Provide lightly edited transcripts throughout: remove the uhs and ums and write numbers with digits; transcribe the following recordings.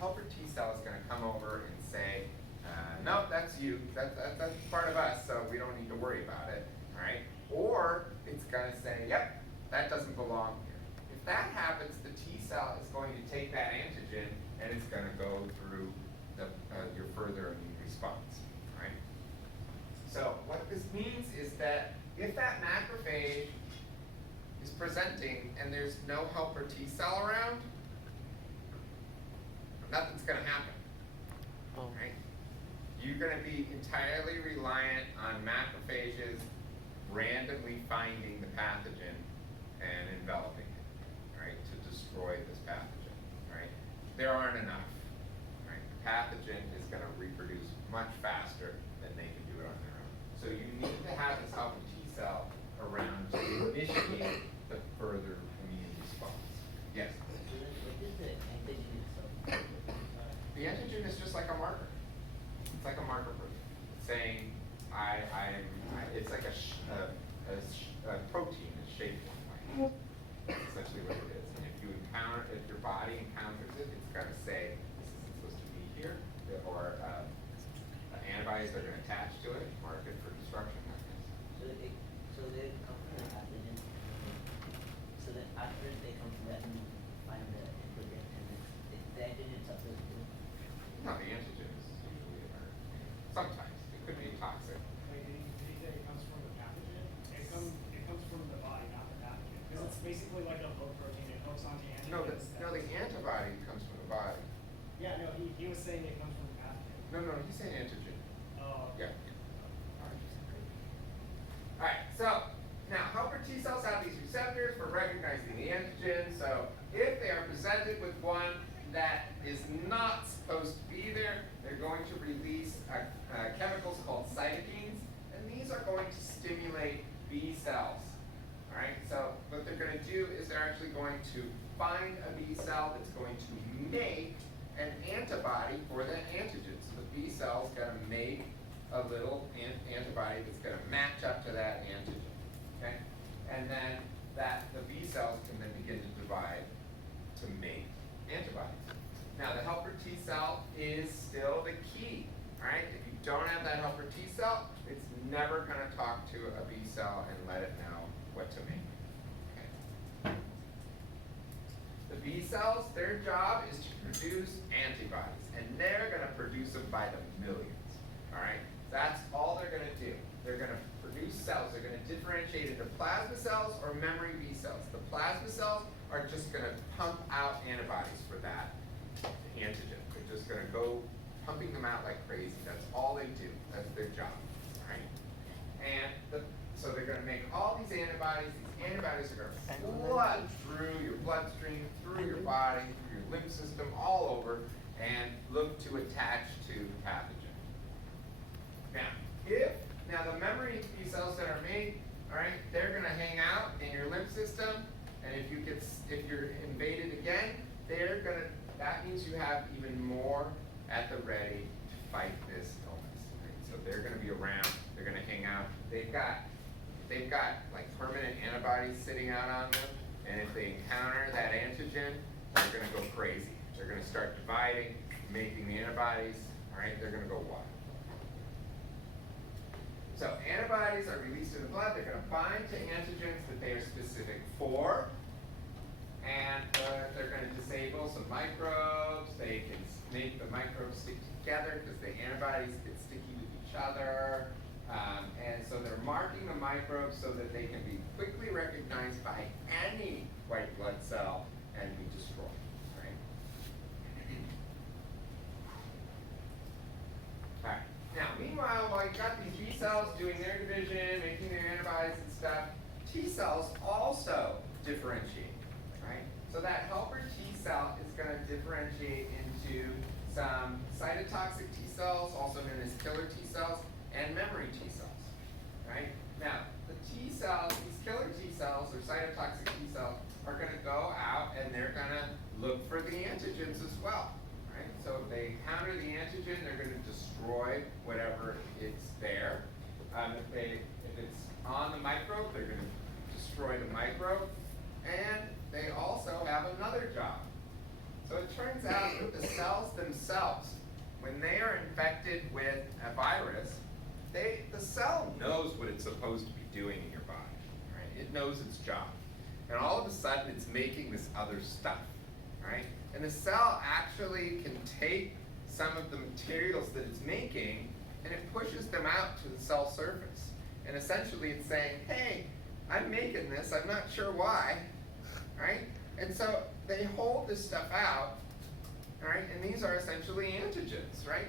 helper T cell is going to come over and say, nope, that's you. That's part of us, so we don't need to worry about it. All right? Or it's going to say, yep, that doesn't belong here. If that happens, the T cell is going to take that antigen and it's going to go through your further immune response. All right? So what this means is that if that macrophage is presenting and there's no helper T cell around, nothing's going to happen. Right? You're going to be entirely reliant on macrophages randomly finding the pathogen and enveloping it, right, to destroy this pathogen. Right? There aren't enough. Right? The pathogen is going to reproduce much faster than they can do it on their own. So you need to have this helper T cell around to initiate the further immune response. Yes? What is the antigen itself? The antigen is just like a marker. It's like a marker protein. It's saying, it's like a protein is shaped one way. That's essentially what it is. And if your body encounters it, it's going to say, this isn't supposed to be here, or antibodies are going to attach to it, mark it for destruction. So they come from the pathogen. So then after they come from that and find the input and then the antigen itself is good. No, the antigen is usually inert. Sometimes. It could be toxic. Like, did you say it comes from the pathogen? It comes from the body, not the pathogen. Because it's basically like a low protein. It hooks onto antigens. No, the antibody comes from the body. Yeah, no, he was saying it comes from the pathogen. No, he's saying antigen. Oh. Yeah. All right, so now helper T cells have these receptors for recognizing the antigen. So if they are presented with one that is not supposed to be there, they're going to release chemicals called cytokines, and these are going to stimulate B cells. All right, so what they're going to do is they're actually going to find a B cell that's going to make an antibody for that antigen. So the B cell's going to make a little antibody that's going to match up to that antigen. Okay, and then the B cells can then begin to divide to make antibodies. Now the helper T cell is still the key. All right, if you don't have that helper T cell, it's never going to talk to a B cell and let it know what to make. Okay. The B cells, their job is to produce antibodies, and they're going to produce them by the millions. All right, that's all they're going to do. They're going to produce cells. They're going to differentiate into plasma cells or memory B cells. The plasma cells are just going to pump out antibodies for that antigen. They're just going to go pumping them out like crazy. That's all they do. That's their job. All right, and so they're going to make all these antibodies. These antibodies are going to flood through your bloodstream, through your body, through your lymph system, all over, and look to attach to the pathogen. Now the memory B cells that are made, all right, they're going to hang out in your lymph system, and if you're invaded again, that means you have even more at the ready to fight this illness. Right? So they're going to be around. They're going to hang out. They've got like permanent antibodies sitting out on them, and if they encounter that antigen, they're going to go crazy. They're going to start dividing, making the antibodies. All right, they're going to go wild. So antibodies are released in the blood. They're going to bind to antigens that they are specific for, and they're going to disable some microbes. They can make the microbes stick together because the antibodies get sticky with each other. And so they're marking the microbes so that they can be quickly recognized by any white blood cell and be destroyed. Right? All right. Now, meanwhile, while you've got these B cells doing their division, making their antibodies and stuff, T cells also differentiate, right? So that helper T cell is going to differentiate into some cytotoxic T cells, also known as killer T cells, and memory T cells, right? Now, the T cells, these killer T cells or cytotoxic T cells, are going to go out and they're going to look for the antigens as well. So if they encounter the antigen, they're going to destroy whatever it's there. If it's on the microbe, they're going to destroy the microbe. And they also have another job. So it turns out that the cells themselves, when they are infected with a virus, the cell knows what it's supposed to be doing in your body, right? It knows its job. And all of a sudden it's making this other stuff, right? And the cell actually can take some of the materials that it's making and it pushes them out to the cell surface. And essentially it's saying, hey, I'm making this, I'm not sure why, right? And so they hold this stuff out, right? And these are essentially antigens, right?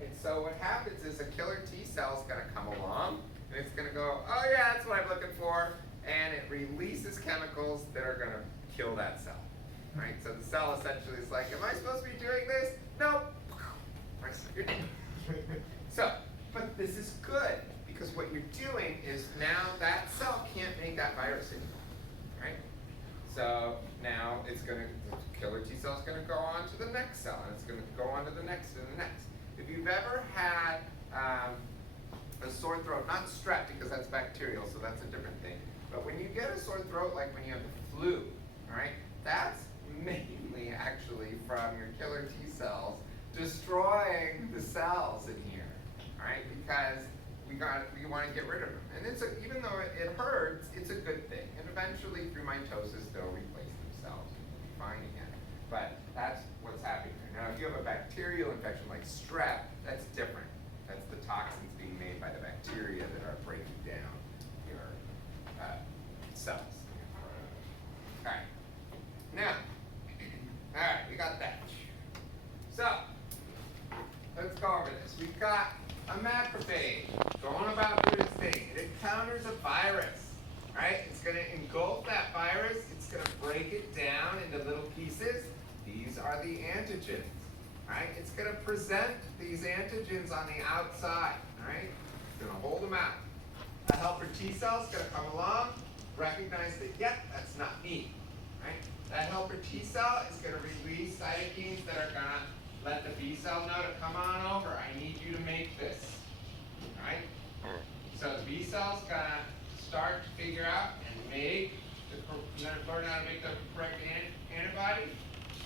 And so what happens is a killer T cell is going to come along and it's going to go, oh yeah, that's what I'm looking for, and it releases chemicals that are going to kill that cell, right? So the cell essentially is like, am I supposed to be doing this? Nope. Right, so you're dead. So, but this is good because what you're doing is now that cell can't make that virus anymore, right? So now it's going to, the killer T cell is going to go on to the next cell, and it's going to go on to the next and the next. If you've ever had a sore throat, not strep because that's bacterial, so that's a different thing, but when you get a sore throat like when you have the flu, all right, that's mainly actually from your killer T cells destroying the cells in here, all right, because we want to get rid of them. And it's even though it hurts, it's a good thing. And eventually through mitosis, they'll replace themselves and we'll be fine again. But that's what's happening here. Now, if you have a bacterial infection like strep, that's different. That's the toxins being made by the bacteria that are breaking down your cells. All right. Now, all right, we got that. So, let's go over this. We've got a macrophage going about doing its thing. It encounters a virus, right? It's going to engulf that virus. It's going to break it down into little pieces. These are the antigens, right? It's going to present these antigens on the outside, right? It's going to hold them out. A helper T cell is going to come along, recognize that, yep, that's not me, right? That helper T cell is going to release cytokines that are going to let the B cell know to come on over. I need you to make this, right? So the B cell's gonna start to figure out and learn how to make the correct antibody,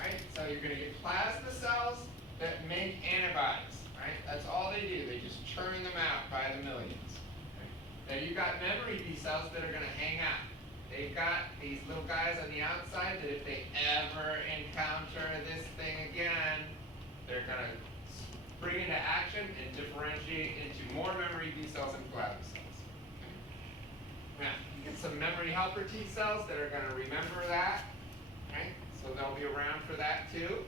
right? So you're gonna get plasma cells that make antibodies, right? That's all they do. They just churn them out by the millions. Right? Then you've got memory B cells that are gonna hang out. They've got these little guys on the outside that if they ever encounter this thing again, they're going to spring into action and differentiate into more memory B cells and plasma cells. Now, you get some memory helper T cells that are going to remember that, right? So they'll be around for that too.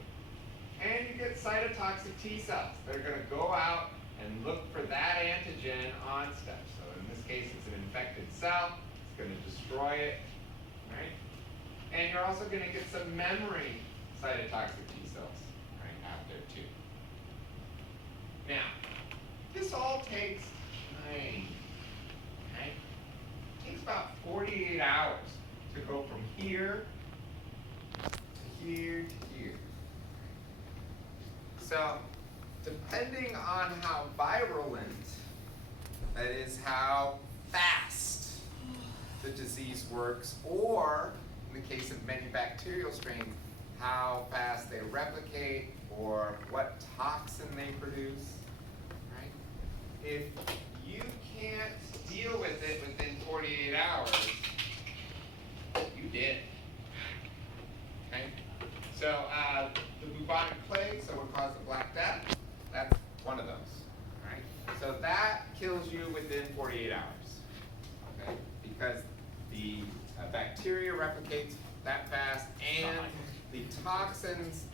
And you get cytotoxic T cells. They're going to go out and look for that antigen on stuff. So in this case, it's an infected cell. It's going to destroy it, right? And you're also going to get some memory cytotoxic T cells. Out there too. Now, this all takes time. Okay? It takes about 48 hours to go from here to here to here. So, depending on how virulent, that is how fast the disease works, or in the case of many bacterial strains, how fast they replicate or what toxin they produce, right? If you can't deal with it within 48 hours, you did. Okay? So the bubonic plague, so what caused the Black Death, that's one of those, right? So that kills you within 48 hours, okay? Because the bacteria replicates that fast, and the toxins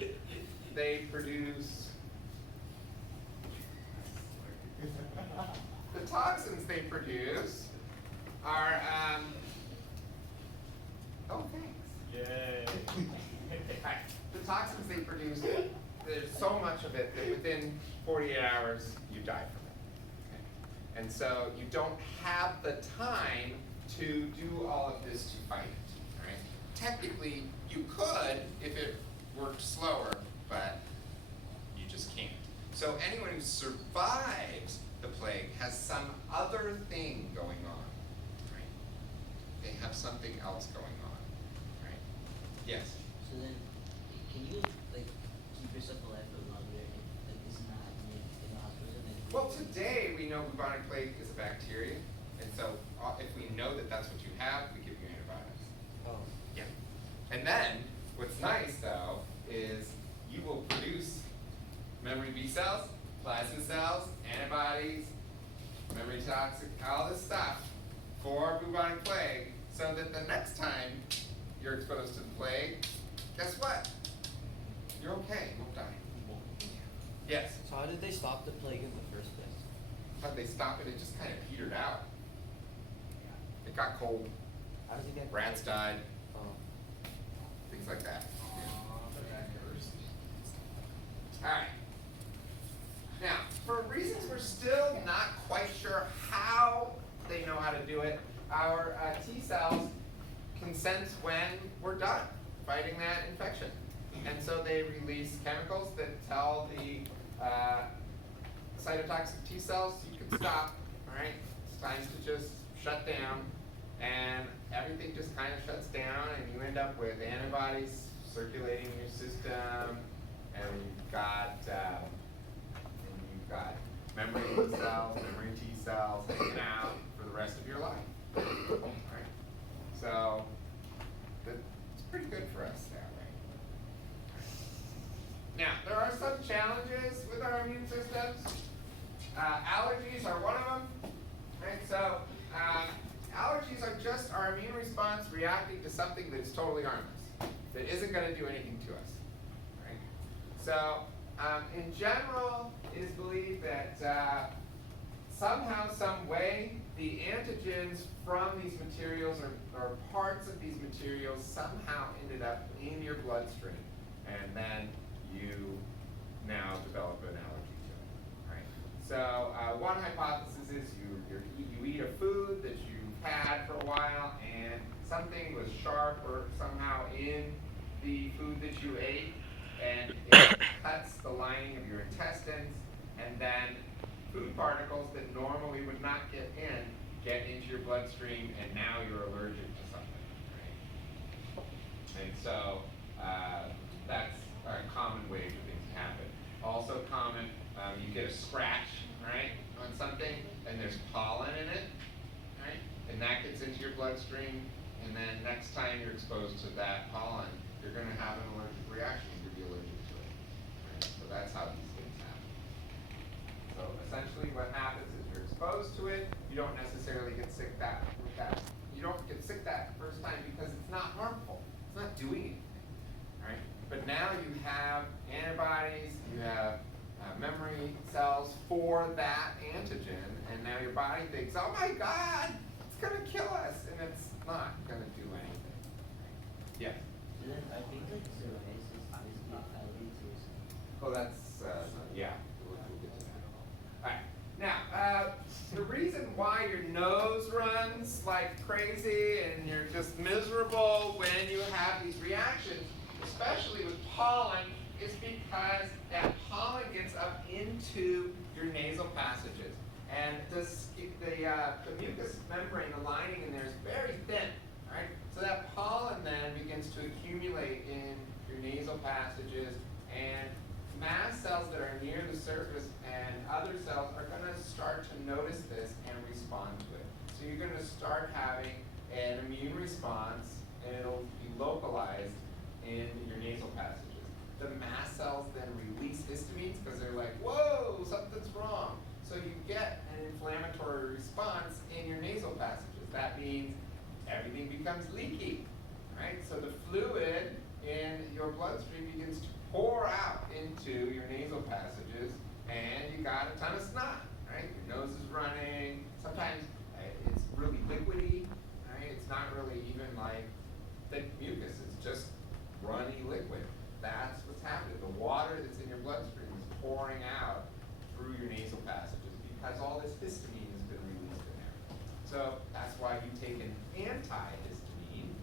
they produce, are, oh thanks. Yay. Right. The toxins they produce, there's so much of it that within 48 hours you die from it. Okay? And so you don't have the time to do all of this to fight it. Right? Technically, you could if it worked slower, but you just can't. So anyone who survives the plague has some other thing going on. Right? They have something else going on. Right? Yes? So then, can you like today we know bubonic plague is a bacteria, and so if we know that that's what you have, we give you antibiotics. Oh. Yeah. And then, what's nice though, is you will produce memory B cells, plasma cells, antibodies, memory toxic, all this stuff for bubonic plague, so that the next time you're exposed to the plague, guess what? You're okay, you won't die. Yes. So how did they stop the plague in the first place? How'd they stop it? It just kind of petered out. It got cold, How does it get? rats died, Oh. things like that. But that hurts. Alright. Now, for reasons we're still not quite sure how they know how to do it, our T cells can sense when we're done fighting that infection. And so they release chemicals that tell the cytotoxic T cells you can stop, alright? It's time to just shut down, and everything just kind of shuts down, and you end up with antibodies circulating in your system, and you've got memory B cells, memory T cells hanging out for the rest of your life. Alright? So it's pretty good for us that way. Now, there are some challenges with our immune systems. Allergies are one of them. Right? So allergies are just our immune response reacting to something that's totally harmless, that isn't going to do anything to us. Right? So in general, it is believed that somehow, some way, the antigens from these materials or parts of these materials somehow ended up in your bloodstream, and then you now develop an allergy to it. Right? So one hypothesis is you eat a food that you've had for a while, and something was sharp or somehow in the food that you ate, and it cuts the lining of your intestines, and then food particles that normally would not get into your bloodstream, and now you're allergic to something. Right? And so that's a common way for things to happen. Also common, you get a scratch, right, on something, and there's pollen in it, right, and that gets into your bloodstream, and then next time you're exposed to that pollen, you're going to have an allergic reaction. You'll be allergic to it. Right? So that's how these things happen. So essentially what happens is you're exposed to it, you don't necessarily get sick with that. You don't get sick that first time because it's not harmful. It's not doing anything. Right? But now you have antibodies, you have memory cells for that antigen, and now your body thinks, oh my God, it's going to kill us, and it's not going to do anything. Yes? So then I think like psoriasis is not allergy to something. Well, that's, yeah, we'll get to that. All right, now, the reason why your nose runs like crazy and you're just miserable when you have these reactions, especially with pollen, is because that pollen gets up into your nasal passages. And the mucous membrane, the lining in there is very thin, right? So that pollen then begins to accumulate in your nasal passages, and mast cells that are near the surface and other cells are going to start to notice this and respond to it. So you're going to start having an immune response, and it'll be localized in your nasal passages. The mast cells then release histamines because they're like, whoa, something's wrong. So you get an inflammatory response in your nasal passages. That means everything becomes leaky, right? So the fluid in your bloodstream begins to pour out into your nasal passages, and you got a ton of snot, right? Your nose is running. Sometimes it's really liquidy, right? It's not really even like thick mucus. It's just runny liquid. That's what's happening. The water that's in your bloodstream is pouring out through your nasal passages because all this histamine has been released in there. So that's why you take an antihistamine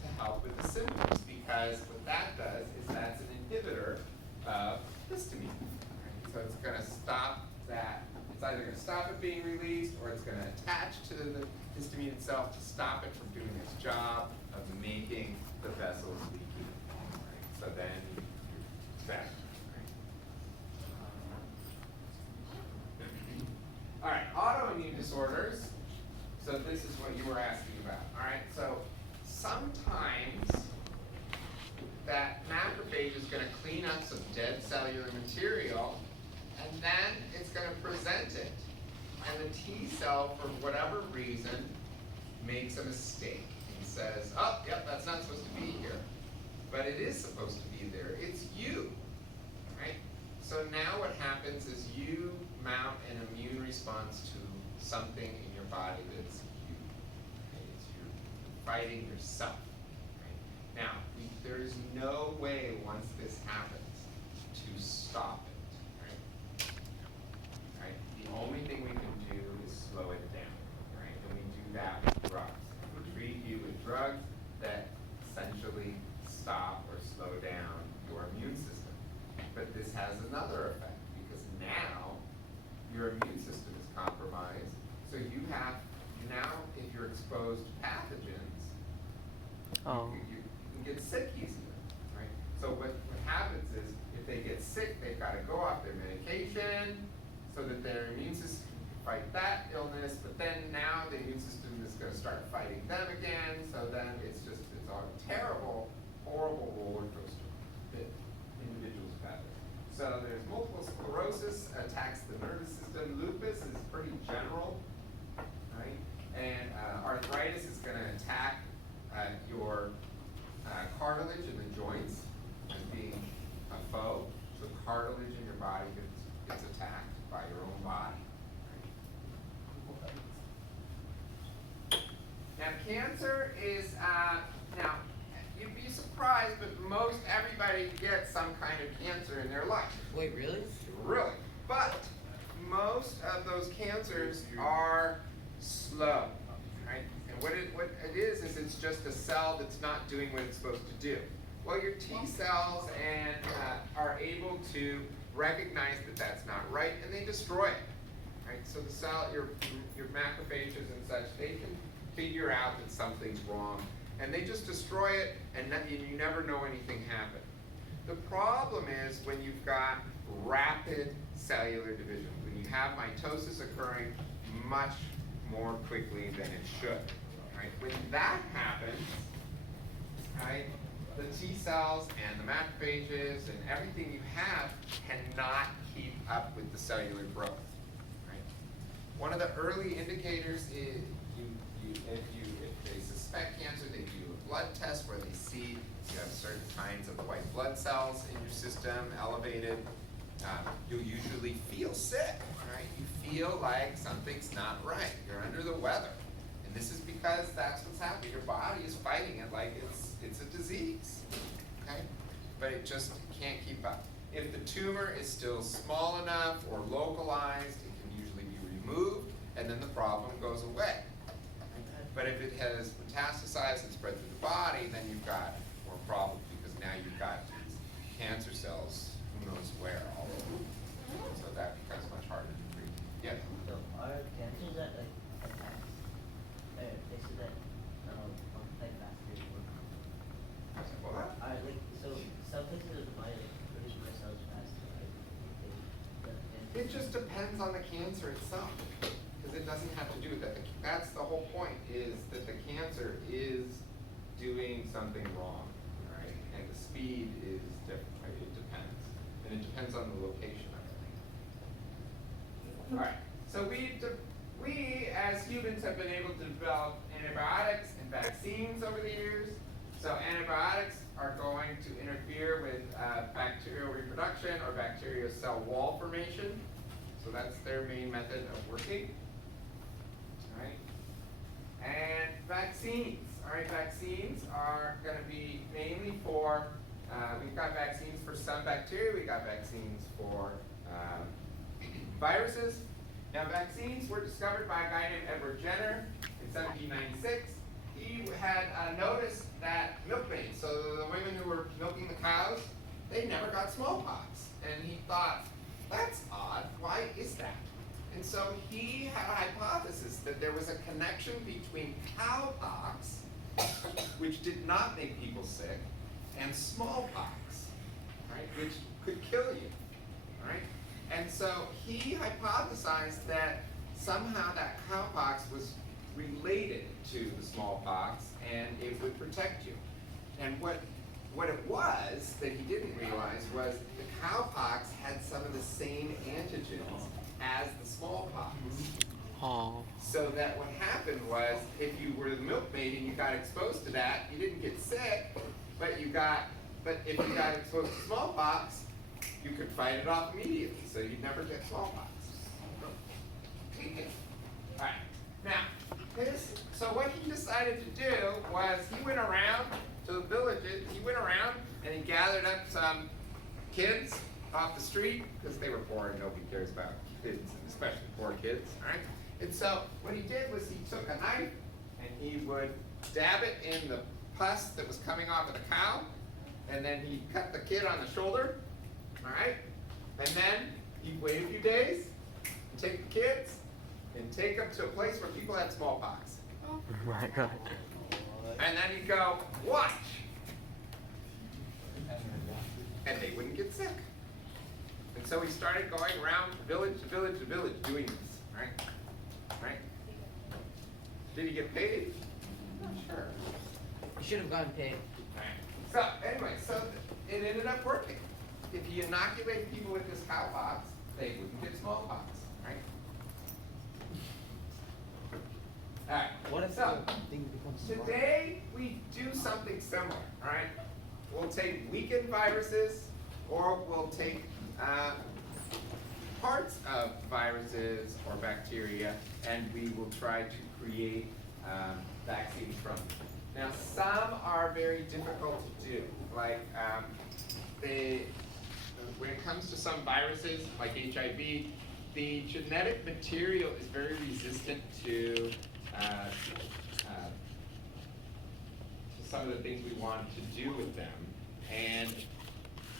to help with the symptoms, because what that does is that's an inhibitor of histamine. Right? So it's going to stop that. It's either going to stop it being released, or it's going to attach to the histamine itself to stop it from doing its job of making the vessels leaky. Right? So then you're back. disorders. So this is what you were asking about, all right? So sometimes that macrophage is going to clean up some dead cellular material, and then it's going to present it. And the T cell, for whatever reason, makes a mistake. He says, oh, yep, that's not supposed to be here. But it is supposed to be there. It's you, right? So now what happens is you mount an immune response to something in your body that's you. Okay? It's you fighting yourself. Right? Now, there is no way once this happens to stop it. Right? Right? The only thing we can do is slow it down. Right? And we do that with drugs. We treat you with drugs that essentially stop or slow down your immune system. But this has another effect because now your immune system is compromised. So you have, now if you're exposed to pathogens, you can get sick easier, right? So what happens is if they get sick, they've got to go off their medication so that their immune system can fight that illness, but then now the immune system is going to start fighting them again, so then it's a terrible, horrible roller coaster that individuals have. So there's multiple sclerosis, attacks the nervous system. Lupus is pretty general, right? And arthritis is going to attack your cartilage in the joints as being a foe. So cartilage in your body gets attacked by your own body. Right? Now cancer is, now you'd be surprised, but most everybody gets some kind of cancer in their life. Wait, really? Really. But most of those cancers are slow, right? And what it is it's just a cell that's not doing what it's supposed to do. Well, your T cells are able to recognize that that's not right, and they destroy it, right? So the cell, your macrophages and such, they can figure out that something's wrong, and they just destroy it, and you never know anything happened. The problem is when you've got rapid cellular division, when you have mitosis occurring much more quickly than it should. Right? When that happens, right, the T cells and the macrophages and everything you have cannot keep up with the cellular growth. Right? One of the early indicators is if they suspect cancer, they do a blood test where they see you have certain kinds of white blood cells in your system elevated. You'll usually feel sick, right? You feel like something's not right. You're under the weather. And this is because that's what's happening. Your body is fighting it like it's a disease, okay? But it just can't keep up. If the tumor is still small enough or localized, it can usually be removed, and then the problem goes away. But if it has metastasized and spread through the body, then you've got more problems because now you've got these cancer cells, who knows where, all over. So that becomes much harder to treat. Yeah? So are cancers that like attacks, they say that multiply faster or Well, that, are like, so some places of the body like produce more cells faster, right? it just depends on the cancer itself, because it doesn't have to do with that. That's the whole point, is that the cancer is doing something wrong, right? And the speed is different, right? It depends. And it depends on the location of it. All right, so we as humans have been able to develop antibiotics and vaccines over the years. So antibiotics are going to interfere with bacterial reproduction or bacterial cell wall formation. So that's their main method of working. All right. And vaccines. All right, vaccines are going to be mainly for, we've got vaccines for some bacteria, we got vaccines for viruses. Now vaccines were discovered by a guy named Edward Jenner in 1796. He had noticed that milkmaids, so the women who were milking the cows, they never got smallpox. And he thought, that's odd, why is that? And so he had a hypothesis that there was a connection between cowpox, which did not make people sick, and smallpox, right, which could kill you, right? And so he hypothesized that somehow that cowpox was related to the smallpox and it would protect you. And what it was that he didn't realize was the cowpox had some of the same antigens as the smallpox. Oh. So that what happened was, if you were the milkmaid and you got exposed to that, you didn't get sick, but if you got exposed to smallpox, you could fight it off immediately, so you'd never get smallpox. Alright, now, so what he decided to do was he went around to the villages, and he gathered up some kids off the street, because they were poor and nobody cares about kids, especially poor kids, alright? And so what he did was he took a knife and he would dab it in the pus that was coming off of the cow, and then he'd cut the kid on the shoulder, alright? And then he'd wait a few days and take the kids and take them to a place where people had smallpox. My God. And then he'd go, watch! And they wouldn't get sick. And so he started going around village to village to village doing this, right? Right? Did he get paid? Not sure. You should have gotten paid. Right. So anyway, so it ended up working. If you inoculate people with this cowpox, they wouldn't get smallpox, right? All right. What if So the thing becomes smart? today we do something similar, all right? We'll take weakened viruses, or we'll take parts of viruses or bacteria, and we will try to create vaccines from them. Now, some are very difficult to do. Like, when it comes to some viruses, like HIV, the genetic material is very resistant to some of the things we want to do with them. And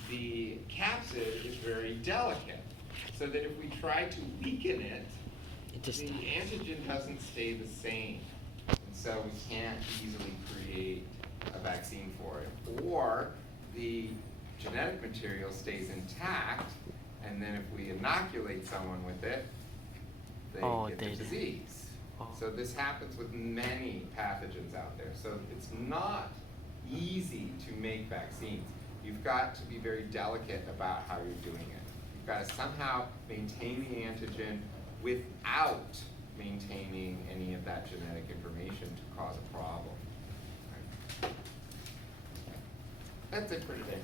the capsid is very delicate, so that if we try to weaken it, It just the antigen doesn't stay the same. And so we can't easily create a vaccine for it. Or the genetic material stays intact, and then if we inoculate someone with it, they get the disease. Oh. So this happens with many pathogens out there. So it's not easy to make vaccines. You've got to be very delicate about how you're doing it. You've got to somehow maintain the antigen without maintaining any of that genetic information to cause a problem. Right. That's it for today.